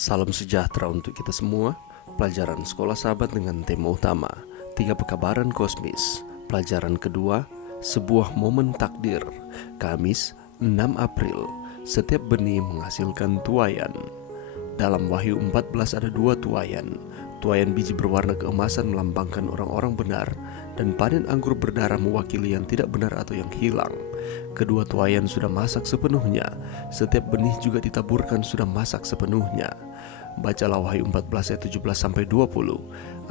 Salam sejahtera untuk kita semua. Pelajaran Sekolah Sahabat dengan tema utama 3 Pekabaran Kosmis. Pelajaran kedua, sebuah momen takdir. Kamis 6 April. Setiap benih menghasilkan tuayan. Dalam Wahyu 14 ada 2 tuayan. Tuayan biji berwarna keemasan melambangkan orang-orang benar, dan panen anggur berdarah mewakili yang tidak benar atau yang hilang. Kedua tuayan sudah masak sepenuhnya. Setiap benih juga ditaburkan sudah masak sepenuhnya. Bacalah Wahyu 14 ayat 17-20.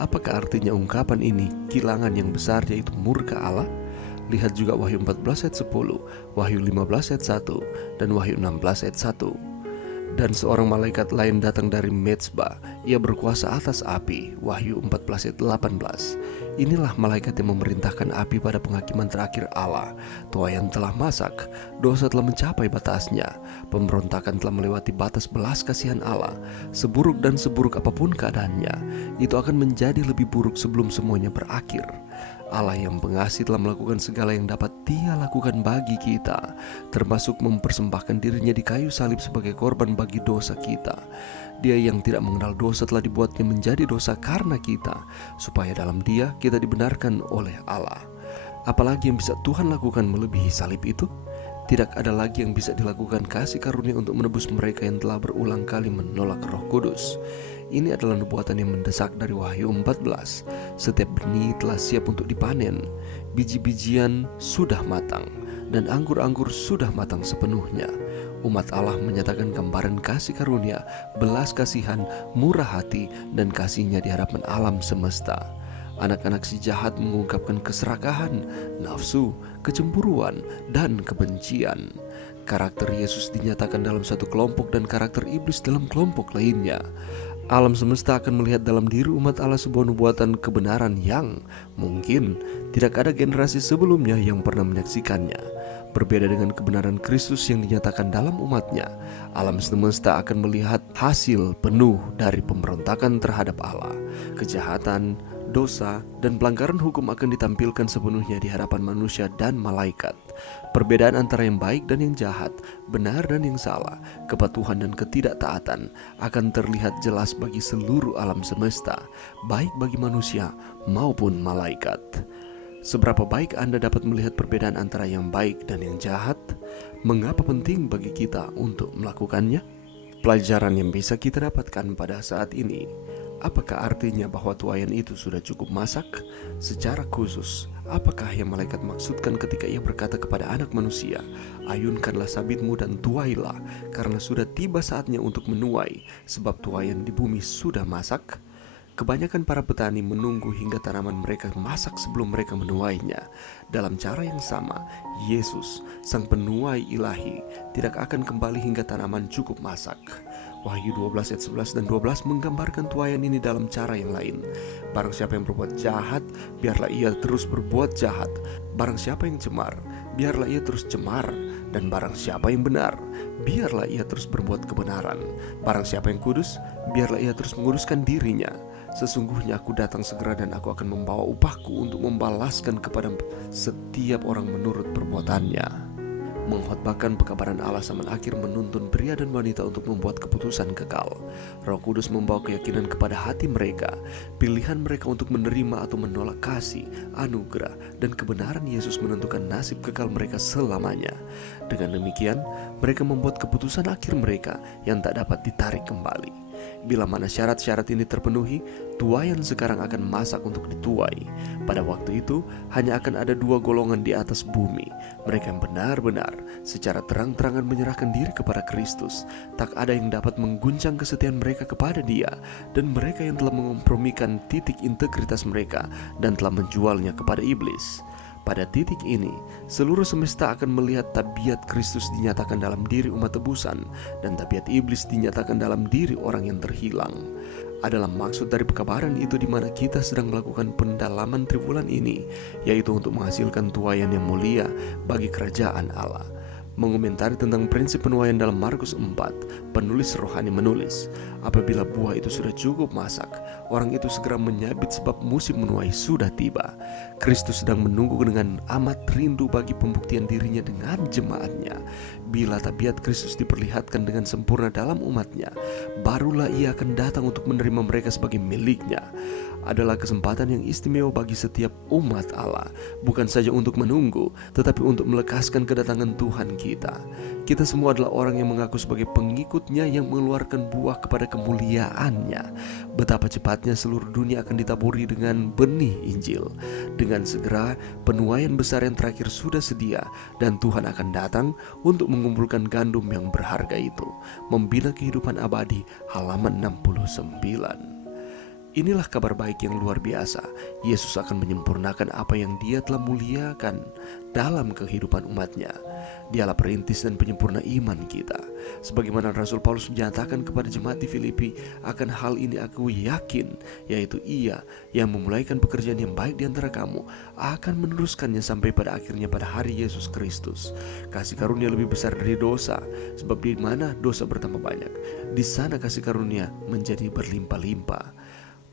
Apakah artinya ungkapan ini? Kilangan yang besar, yaitu murka Allah. Lihat juga Wahyu 14 ayat 10, Wahyu 15 ayat 1, dan Wahyu 16 ayat 1. Dan seorang malaikat lain datang dari Mezbah. Ia berkuasa atas api. Wahyu 14 ayat 18. Inilah malaikat yang memerintahkan api pada penghakiman terakhir Allah. Tuayan telah masak, dosa telah mencapai batasnya, pemberontakan telah melewati batas belas kasihan Allah. Seburuk dan seburuk apapun keadaannya, itu akan menjadi lebih buruk sebelum semuanya berakhir. Allah yang pengasih telah melakukan segala yang dapat Dia lakukan bagi kita, termasuk mempersembahkan dirinya di kayu salib sebagai korban bagi dosa kita. Dia yang tidak mengenal dosa telah dibuatnya menjadi dosa karena kita, supaya dalam Dia kita dibenarkan oleh Allah. Apalagi yang bisa Tuhan lakukan melebihi salib itu? Tidak ada lagi yang bisa dilakukan kasih karunia untuk menebus mereka yang telah berulang kali menolak Roh Kudus. Ini adalah nubuatan yang mendesak dari Wahyu 14. Setiap benih telah siap untuk dipanen. Biji-bijian sudah matang, dan anggur-anggur sudah matang sepenuhnya. Umat Allah menyatakan gambaran kasih karunia, belas kasihan, murah hati, dan kasihnya di hadapan alam semesta. Anak-anak si jahat mengungkapkan keserakahan, nafsu, kecemburuan, dan kebencian. Karakter Yesus dinyatakan dalam satu kelompok dan karakter iblis dalam kelompok lainnya. Alam semesta akan melihat dalam diri umat Allah sebuah nubuatan kebenaran yang mungkin tidak ada generasi sebelumnya yang pernah menyaksikannya. Berbeda dengan kebenaran Kristus yang dinyatakan dalam umatnya, alam semesta akan melihat hasil penuh dari pemberontakan terhadap Allah. Kejahatan, dosa, dan pelanggaran hukum akan ditampilkan sepenuhnya di hadapan manusia dan malaikat. Perbedaan antara yang baik dan yang jahat, benar dan yang salah, kepatuhan dan ketidaktaatan akan terlihat jelas bagi seluruh alam semesta, baik bagi manusia maupun malaikat. Seberapa baik Anda dapat melihat perbedaan antara yang baik dan yang jahat? Mengapa penting bagi kita untuk melakukannya? Pelajaran yang bisa kita dapatkan pada saat ini, apakah artinya bahwa tuayan itu sudah cukup masak? Secara khusus, apakah yang malaikat maksudkan ketika ia berkata kepada anak manusia, "Ayunkanlah sabitmu dan tuailah, karena sudah tiba saatnya untuk menuai, sebab tuayan di bumi sudah masak"? Kebanyakan para petani menunggu hingga tanaman mereka masak sebelum mereka menuainya. Dalam cara yang sama, Yesus, sang penuai ilahi, tidak akan kembali hingga tanaman cukup masak. Wahyu 12 ayat 11 dan 12 menggambarkan tuayan ini dalam cara yang lain. Barang siapa yang berbuat jahat, biarlah ia terus berbuat jahat. Barang siapa yang cemar, biarlah ia terus cemar. Dan barang siapa yang benar, biarlah ia terus berbuat kebenaran. Barang siapa yang kudus, biarlah ia terus menguduskan dirinya. Sesungguhnya aku datang segera dan aku akan membawa upahku untuk membalaskan kepada setiap orang menurut perbuatannya. Mengkhotbahkan pekabaran Allah zaman akhir menuntun pria dan wanita untuk membuat keputusan kekal. Roh Kudus membawa keyakinan kepada hati mereka. Pilihan mereka untuk menerima atau menolak kasih, anugerah, dan kebenaran Yesus menentukan nasib kekal mereka selamanya. Dengan demikian, mereka membuat keputusan akhir mereka yang tak dapat ditarik kembali. Bila mana syarat-syarat ini terpenuhi, tuayan sekarang akan masak untuk dituai. Pada waktu itu, hanya akan ada 2 golongan di atas bumi. Mereka yang benar-benar secara terang-terangan menyerahkan diri kepada Kristus. Tak ada yang dapat mengguncang kesetiaan mereka kepada Dia. Dan mereka yang telah mengompromikan titik integritas mereka dan telah menjualnya kepada iblis. Pada titik ini, seluruh semesta akan melihat tabiat Kristus dinyatakan dalam diri umat tebusan, dan tabiat iblis dinyatakan dalam diri orang yang terhilang. Adalah maksud dari pekabaran itu di mana kita sedang melakukan pendalaman triwulan ini, yaitu untuk menghasilkan tuayan yang mulia bagi kerajaan Allah. Mengomentari tentang prinsip penuaian dalam Markus 4, penulis rohani menulis, Apabila buah itu sudah cukup masak, orang itu segera menyabit sebab musim menuai sudah tiba. Kristus sedang menunggu dengan amat rindu bagi pembuktian dirinya dengan jemaatnya. Bila tabiat Kristus diperlihatkan dengan sempurna dalam umatnya, barulah ia akan datang untuk menerima mereka sebagai miliknya. Adalah kesempatan yang istimewa bagi setiap umat Allah, bukan saja untuk menunggu, tetapi untuk melekaskan kedatangan Tuhan kita. Kita semua adalah orang yang mengaku sebagai pengikutnya yang mengeluarkan buah kepada kemuliaannya. Betapa cepatnya seluruh dunia akan ditaburi dengan benih Injil. Dengan segera penuaian besar yang terakhir sudah sedia, dan Tuhan akan datang untuk mengumpulkan gandum yang berharga itu. Membina kehidupan abadi, halaman 69. Inilah kabar baik yang luar biasa. Yesus akan menyempurnakan apa yang Dia telah muliakan dalam kehidupan umatnya. Dialah perintis dan penyempurna iman kita. Sebagaimana Rasul Paulus menyatakan kepada jemaat di Filipi, akan hal ini aku yakin, yaitu Ia yang memulaikan pekerjaan yang baik di antara kamu akan meneruskannya sampai pada akhirnya pada hari Yesus Kristus. Kasih karunia lebih besar dari dosa, sebab di mana dosa bertambah banyak, di sana kasih karunia menjadi berlimpah-limpah.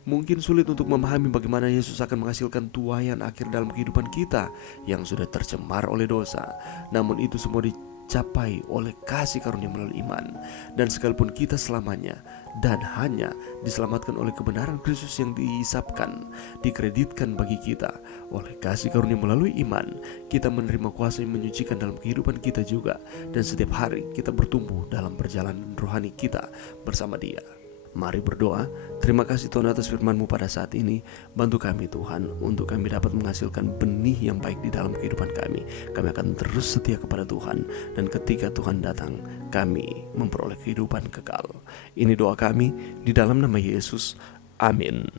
Mungkin sulit untuk memahami bagaimana Yesus akan menghasilkan tuaian akhir dalam kehidupan kita yang sudah tercemar oleh dosa. Namun itu semua dicapai oleh kasih karunia melalui iman. Dan sekalipun kita selamanya dan hanya diselamatkan oleh kebenaran Kristus yang dihisapkan, dikreditkan bagi kita oleh kasih karunia melalui iman, kita menerima kuasa yang menyucikan dalam kehidupan kita juga. Dan setiap hari kita bertumbuh dalam perjalanan rohani kita bersama Dia. Mari berdoa. Terima kasih Tuhan atas firman-Mu pada saat ini. Bantu kami Tuhan, untuk kami dapat menghasilkan benih yang baik di dalam kehidupan kami. Kami akan terus setia kepada Tuhan, dan ketika Tuhan datang, kami memperoleh kehidupan kekal. Ini doa kami di dalam nama Yesus. Amin.